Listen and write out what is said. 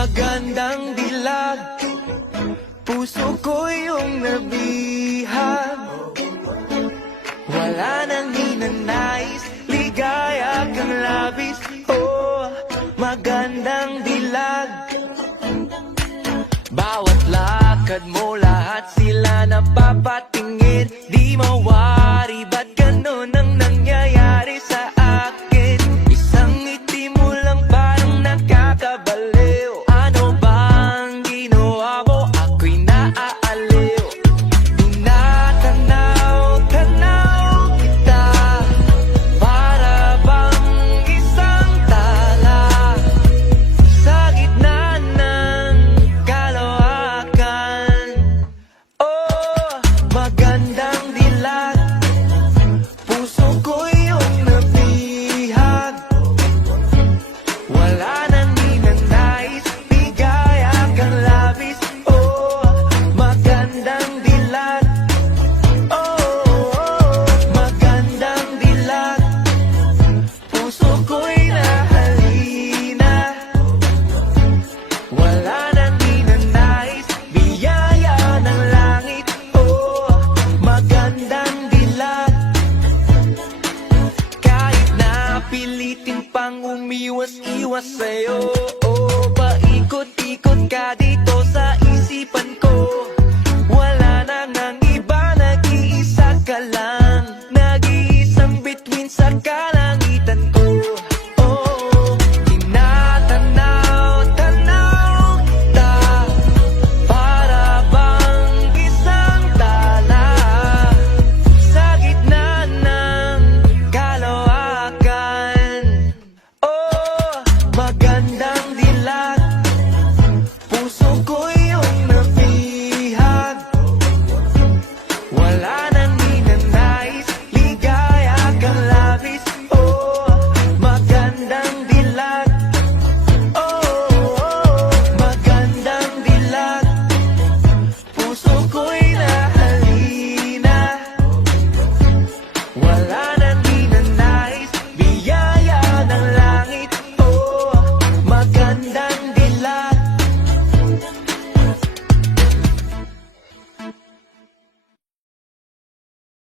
magandang dilag. Puso ko yung nabihag. Wala nang hinanais Ligaya kang labis. Oh, magandang dilag. Bawat lakad mo pang umiwas-iwas sa'yo. O oh, paikot-ikot ka dito sa